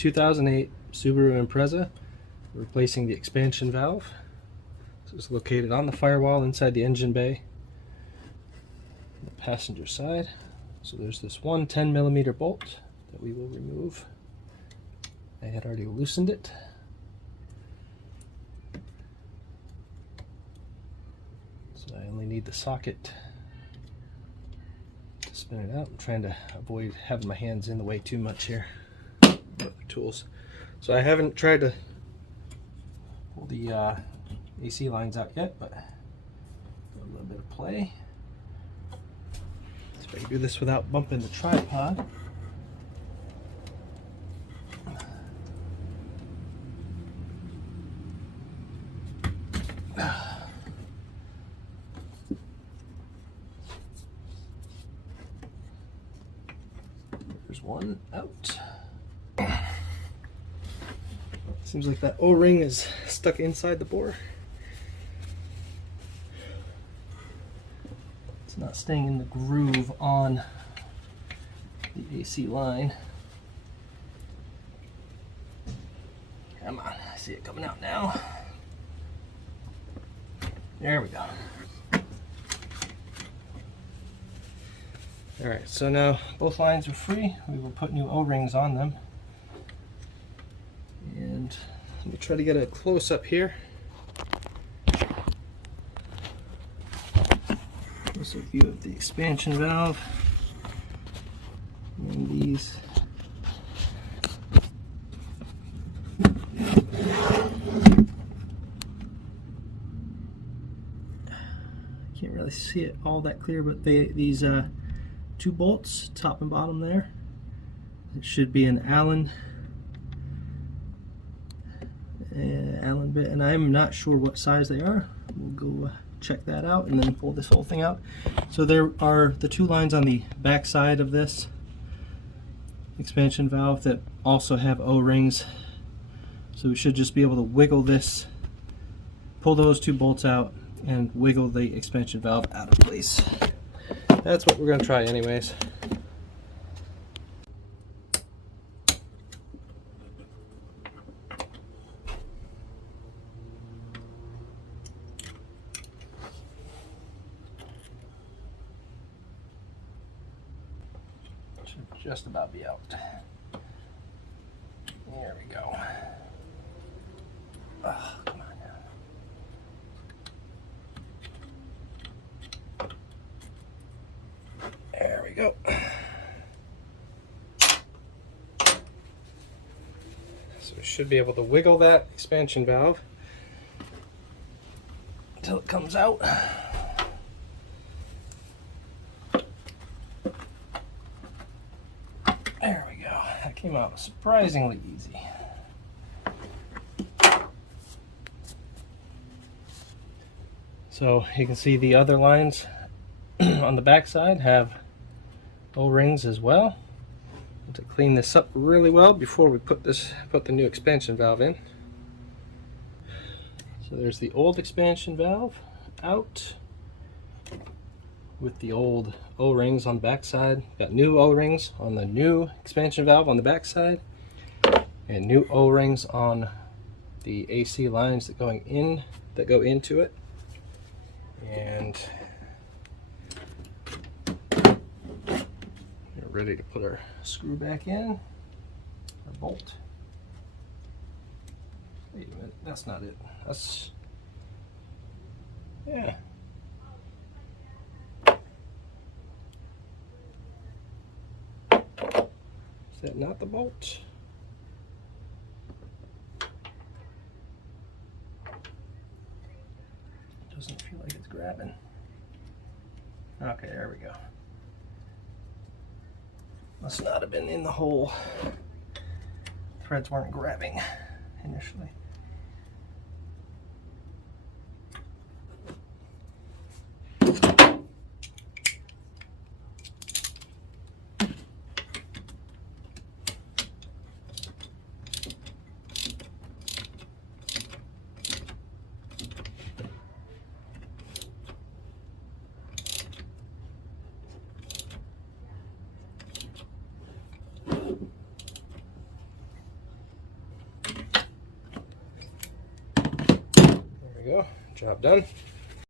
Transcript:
2008 Subaru Impreza, replacing the expansion valve. This is located on the firewall inside the engine bay, on the passenger side. So there's this one 10mm bolt that we will remove. I had already loosened it. So I only need the socket to spin it out. I'm trying to avoid having my hands in the way too much here with the tools. So I haven't tried to pull the AC lines out yet, but a little bit of play. So I can do this without bumping the tripod. There's one out. Seems like that O-ring is stuck inside the bore. It's not staying in the groove on the AC line. Come on, I see it coming out now. There we go. Alright, so now both lines are free. We will put new O-rings on them. And let me try to get a close-up here. Close-up view of the expansion valve. And these. Can't really see it all that clear, but these two bolts, top and bottom there. It should be an Allen bit, and I'm not sure what size they are. We'll go check that out and then pull this whole thing out. So there are the two lines on the back side of this expansion valve that also have O-rings. So we should just be able to wiggle this, pull those two bolts out, and wiggle the expansion valve out of place. That's what we're going to try anyways. Should just about be out. There we go. Oh, come on now. There we go. So we should be able to wiggle that expansion valve until it comes out. There we go. That came out surprisingly easy. So you can see the other lines on the back side have O-rings as well. To clean this up really well before we put the new expansion valve in. So there's the old expansion valve out with the old O-rings on the back side. Got new O-rings on the new expansion valve on the back side, and new O-rings on the AC lines that go into it. And we're ready to put our screw back in, our bolt. Wait a minute, that's not it. That's, yeah. Is that not the bolt? Doesn't feel like it's grabbing. Okay, there we go. Must not have been in the hole. Threads weren't grabbing initially. There we go, job done.